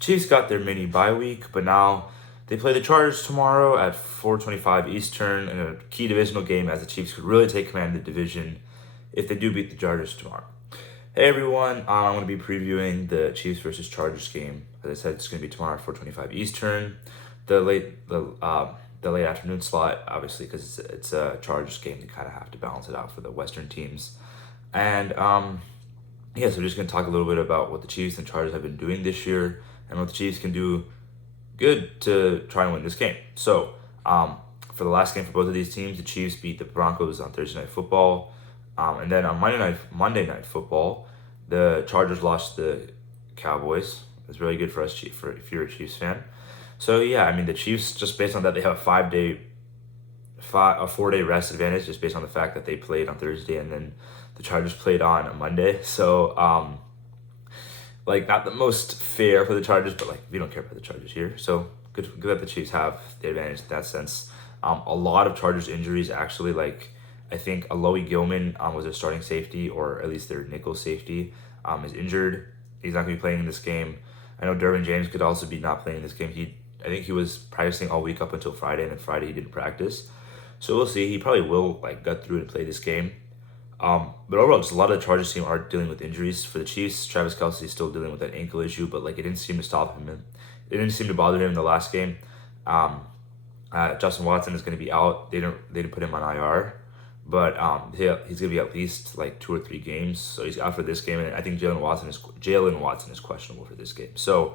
Chiefs got their mini bye week, but now they play the Chargers tomorrow at 4:25 Eastern in a key divisional game, as the Chiefs could really take command of the division if they do beat the Chargers tomorrow. Hey everyone, I'm going to be previewing the Chiefs versus Chargers game. As I said, it's going to be tomorrow at 4:25 Eastern. The late afternoon slot, obviously, because it's a Chargers game. You kind of have to balance it out for the Western teams. And yeah, so we're just going to talk a little bit about what the Chiefs and Chargers have been doing this year and what the Chiefs can do good to try and win this game. So, for the last game for both of these teams, the Chiefs beat the Broncos on Thursday Night Football. And then on Monday Night Football, the Chargers lost the Cowboys. It's really good for us, if you're a Chiefs fan. So yeah, I mean the Chiefs, just based on that, they have a 4-day rest advantage, just based on the fact that they played on Thursday and then the Chargers played on a Monday. So like not the most fair for the Chargers, but like we don't care about the Chargers here. So good that the Chiefs have the advantage in that sense. A lot of Chargers injuries actually, like I think Alohi Gilman was their starting safety, or at least their nickel safety, is injured. He's not going to be playing in this game. I know Derwin James could also be not playing in this game. I think he was practicing all week up until Friday, and then Friday he didn't practice. So we'll see. He probably will like gut through and play this game. But overall, just a lot of the Chargers team are dealing with injuries. For the Chiefs, Travis Kelce is still dealing with that ankle issue, but like it didn't seem to stop him. It didn't seem to bother him in the last game. Justin Watson is going to be out. They didn't put him on IR, but he's going to be at least like 2 or 3 games. So he's out for this game, and I think Jalen Watson is questionable for this game. So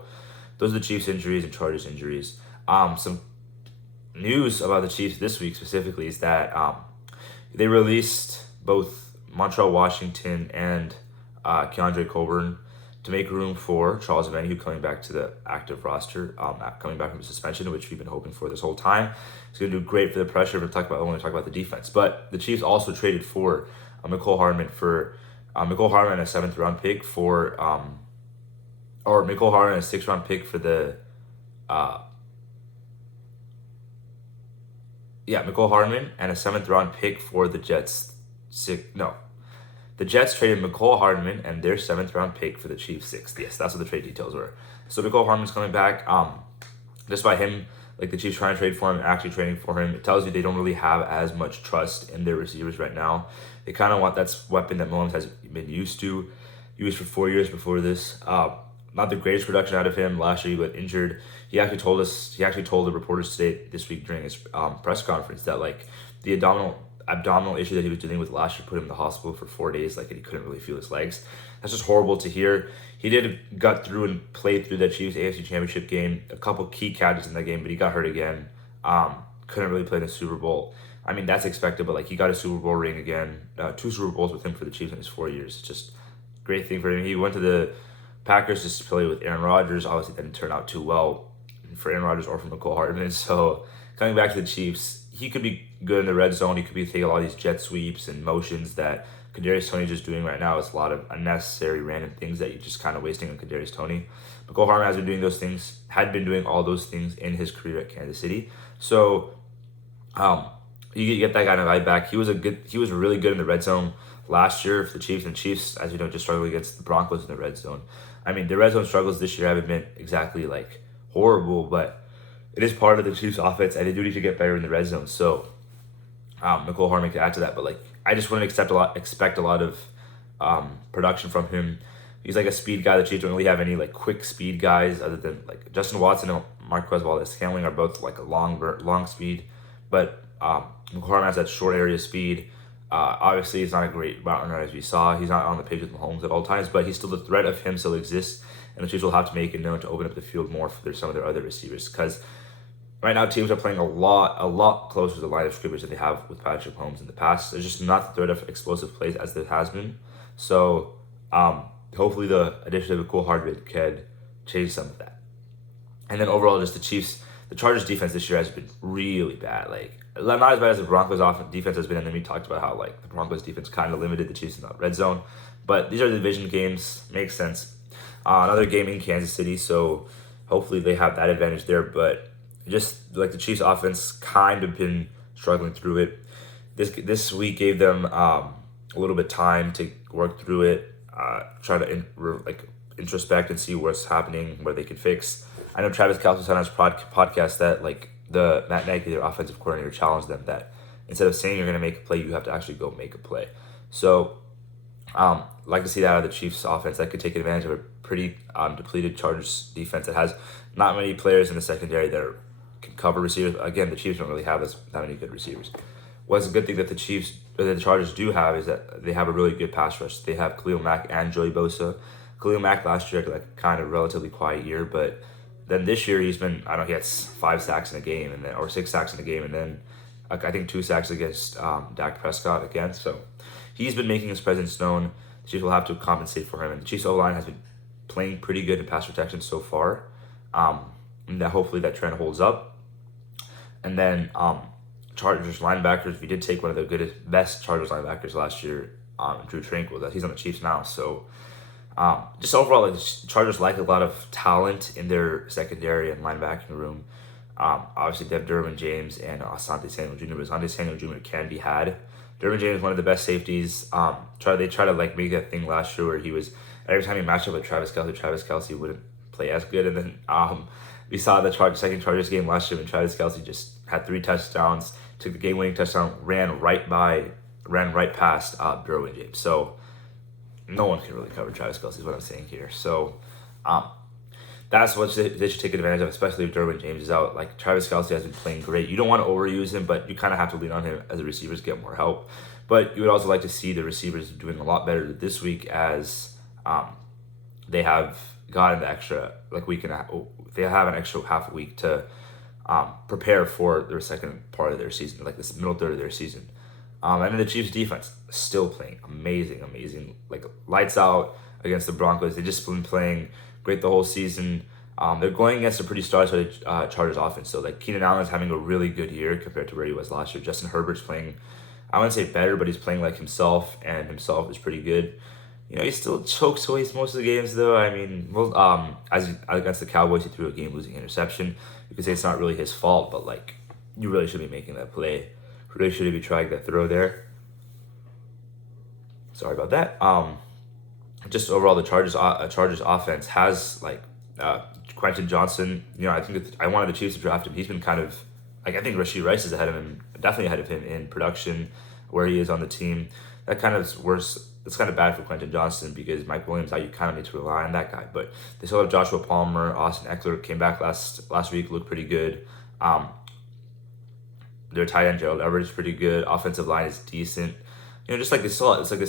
those are the Chiefs injuries and Chargers injuries. Some news about the Chiefs this week specifically is that they released both Montreal Washington and Keandre Coburn to make room for Charles Omenihu coming back to the active roster, coming back from suspension, which we've been hoping for this whole time. It's going to do great for the pressure when we talk about the defense. But the Chiefs also traded for Mecole Hardman a 7th round pick for Mecole Hardman a 6th round pick for the Mecole Hardman and a 7th round pick for the Jets. The Jets traded Mecole Hardman and their 7th round pick for the Chiefs 6th. Yes, that's what the trade details were. So Mecole Hardman's coming back. Just by him, like the Chiefs trying to trade for him, actually trading for him, it tells you they don't really have as much trust in their receivers right now. They kind of want that weapon that Mahomes has been used for 4 years before this. Not the greatest production out of him. Last year he got injured. He actually told the reporters today, this week during his press conference, that like the abdominal issue that he was dealing with last year put him in the hospital for 4 days, like, and he couldn't really feel his legs. That's just horrible to hear. He did gut through and play through that Chiefs AFC Championship game, a couple key catches in that game, but he got hurt again. Couldn't really play in the Super Bowl. I mean, that's expected, but like he got a Super Bowl ring again, 2 Super Bowls with him for the Chiefs in his 4 years. It's just a great thing for him. He went to the Packers just to play with Aaron Rodgers. Obviously, that didn't turn out too well for Aaron Rodgers or for Mecole Hardman. So coming back to the Chiefs, he could be good in the red zone. He could be taking a lot of these jet sweeps and motions that Kadarius Toney just doing right now. It's a lot of unnecessary random things that you're just kind of wasting on Kadarius Toney. Mecole Hardman has been doing those things, had been doing all those things in his career at Kansas City. So you get that guy in the right back. He was really good in the red zone last year for the Chiefs, and Chiefs, as you know, just struggled against the Broncos in the red zone. I mean, the red zone struggles this year haven't been exactly like horrible, but it is part of the Chiefs' offense, and they do need to get better in the red zone. So Mecole Hardman can add to that, but like I just wouldn't expect a lot of production from him. He's like a speed guy. The Chiefs don't really have any like quick speed guys other than like Justin Watson and Marquez Valdes-Scantling are both like a long speed, but Mecole Hardman has that short area speed. Obviously, he's not a great route runner, as we saw. He's not on the page with Mahomes at all times, but he's still, the threat of him still exists, and the Chiefs will have to make it known to open up the field more for some of their other receivers, because right now teams are playing a lot closer to the line of scrimmage than they have with Patrick Mahomes in the past. There's just not the threat of explosive plays as there has been. So hopefully the addition of Mecole Hardman can change some of that. And then overall, just the Chargers defense this year has been really bad. Like, not as bad as the Broncos defense has been, and then we talked about how like the Broncos defense kind of limited the Chiefs in the red zone. But these are the division games, makes sense. Another game in Kansas City, so hopefully they have that advantage there. But just like the Chiefs offense kind of been struggling through it. This week gave them a little bit time to work through it, try to introspect and see what's happening, where they can fix. I know Travis Kelce said on his podcast that like the Matt Nagy, their offensive coordinator, challenged them that instead of saying you're going to make a play, you have to actually go make a play. So, like to see that out of the Chiefs offense that could take advantage of a pretty depleted Chargers defense that has not many players in the secondary that can cover receivers. Again, the Chiefs don't really have that many good receivers. What's a good thing that the Chargers do have is that they have a really good pass rush. They have Khalil Mack and Joey Bosa. Khalil Mack last year had like kind of relatively quiet year, but then this year he's been, I don't know, he had 5 sacks in a game or 6 sacks in a game, and then I think 2 sacks against Dak Prescott again. So he's been making his presence known. The Chiefs will have to compensate for him, and the Chiefs O-line has been playing pretty good in pass protection so far. And that hopefully that trend holds up. And then Chargers linebackers, we did take one of the best Chargers linebackers last year, Drew Tranquill. He's on the Chiefs now. So just overall, like, the Chargers lack a lot of talent in their secondary and linebacking room. Obviously, they have Derwin James and Asante Samuel Jr., but Asante Samuel Jr. can be had. Derwin James is one of the best safeties. They try to like make that thing last year where he was, every time he matched up with Travis Kelce wouldn't play as good. And then we saw the second Chargers game last year when Travis Kelce just had 3 touchdowns, took the game-winning touchdown, ran right past Derwin James. So no one can really cover Travis Kelce is what I'm saying here. So that's what they should take advantage of, especially if Derwin James is out. Like, Travis Kelce has been playing great. You don't want to overuse him, but you kind of have to lean on him as the receivers get more help. But you would also like to see the receivers doing a lot better this week as they have gotten the extra they have an extra half a week to prepare for their second part of their season, like this middle third of their season. And then the Chiefs defense still playing amazing, like lights out against the Broncos. They've just been playing great the whole season. They're going against a pretty star-studded Chargers offense. So like Keenan Allen's having a really good year compared to where he was last year. Justin Herbert's playing, I wouldn't say better, but he's playing like himself, and himself is pretty good. You know, he still chokes away most of the games though. I mean, as against the Cowboys, he threw a game-losing interception. You could say it's not really his fault, but like, you really should be making that play. Really should be trying that throw there. Sorry about that. Just overall, the Chargers offense has like Quentin Johnson. You know, I think I wanted the Chiefs to draft him. He's been kind of like, I think Rashee Rice is ahead of him, definitely ahead of him in production, where he is on the team. That kind of is worse. It's kind of bad for Quentin Johnson because Mike Williams out. You kind of need to rely on that guy. But they still have Joshua Palmer. Austin Eckler came back last week, looked pretty good. Their tight end Gerald Everett is pretty good. Offensive line is decent. You know, just like it's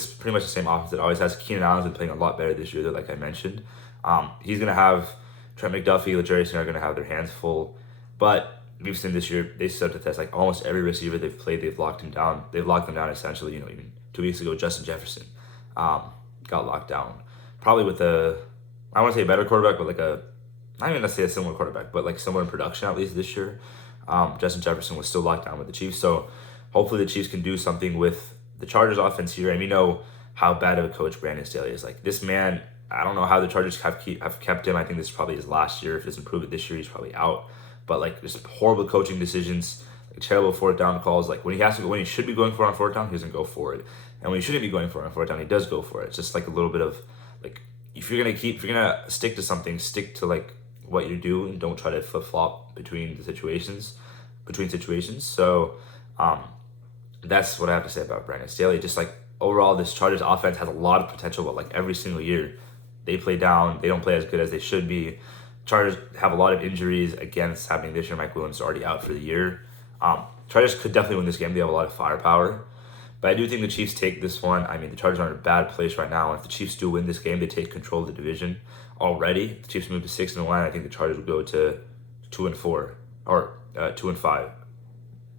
pretty much the same offense that always has. Keenan Allen's been playing a lot better this year, though, like I mentioned. He's gonna have Trent McDuffie, L'Jarius Sneed are gonna have their hands full. But we've seen this year they stood to test. Like almost every receiver they've played, they've locked him down. They've locked them down essentially. You know, even 2 weeks ago, Justin Jefferson got locked down. Probably with I want to say a better quarterback, but like not even necessarily a similar quarterback, but like similar in production at least this year. Justin Jefferson was still locked down with the Chiefs. So hopefully the Chiefs can do something with the Chargers offense here. And we know how bad of a coach Brandon Staley is. Like, this man, I don't know how the Chargers have kept him. I think this is probably his last year. If he doesn't prove it this year, he's probably out. But like, just horrible coaching decisions, like terrible 4th down calls. Like when he should be going for it on 4th down, he doesn't go for it. And when he shouldn't be going for it on 4th down, he does go for it. It's just like a little bit of like, if you're gonna stick to something, stick to like what you do and don't try to flip flop between situations. So that's what I have to say about Brandon Staley. Just like overall, this Chargers offense has a lot of potential, but like every single year they play down. They don't play as good as they should be. Chargers have a lot of injuries. Again, it's happening this year. Mike Williams is already out for the year. Chargers could definitely win this game. They have a lot of firepower. But I do think the Chiefs take this one. I mean, the Chargers are in a bad place right now. If the Chiefs do win this game, they take control of the division already. The Chiefs move to 6-1. I think the Chargers will go to 2-4 or 2-5.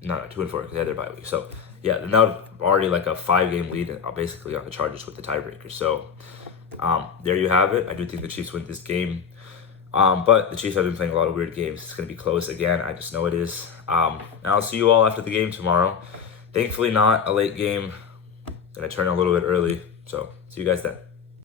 No, 2-4 because they had their bye week. So yeah, they're now already like a 5-game lead basically on the Chargers with the tiebreaker. So there you have it. I do think the Chiefs win this game. But the Chiefs have been playing a lot of weird games. It's going to be close again. I just know it is. And I'll see you all after the game tomorrow. Thankfully not a late game. Gonna turn a little bit early. So see you guys then.